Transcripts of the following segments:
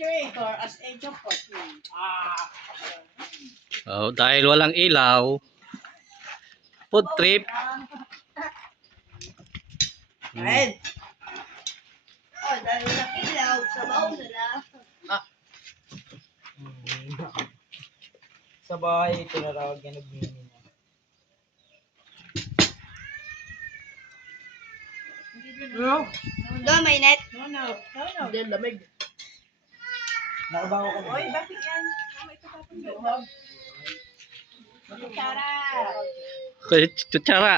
refrigerator as a chocolate. Oh, dahil walang ilaw, food trip. Kain. Oh, dahil walang ilaw, sabaw na lang. Sa bahay, tinatawag yan nagmini na. No. No, may net. No. Hindi, lamig. Nakabango ka na. Oy, bakit yan? May tatapon doon. Kutsara. Kaya tutsara.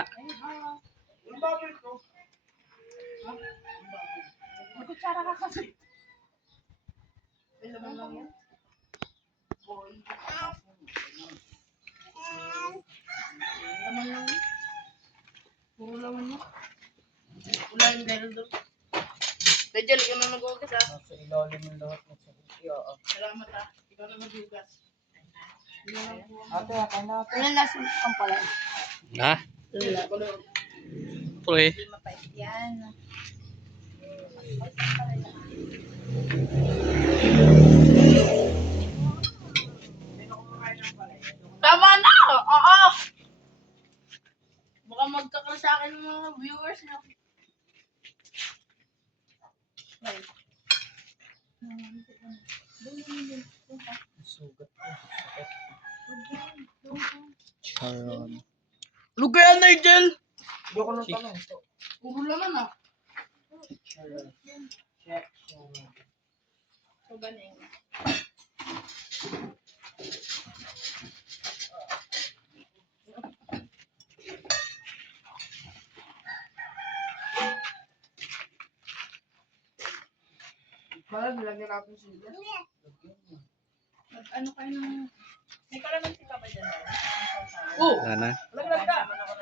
Kutsara ka kasi. Laman lang yan. Laman lang yan. Puro laman yan. Wala yung meron doon. Dajal, ikaw na mag-ugas ha. Nasa ilalim ng lahat ng sabuti. Salamat ha. Ikaw na mag-ugas. Ate, kain na ate. Ano lasa ang pala? Ha? Pre. Hindi mapait yan. Tama na! Oo! Baka magkakal sa akin ng mga viewers na. Sugat ko. Charon. Lugayan, Nigel! Hindi ko nang tanong. Puro laman ah. Charon. Check. So ba na yun? Parang nilagyan natin sila. Ano kayo ng... May kalamansi ka ba dyan? Oh! Wala na. Wala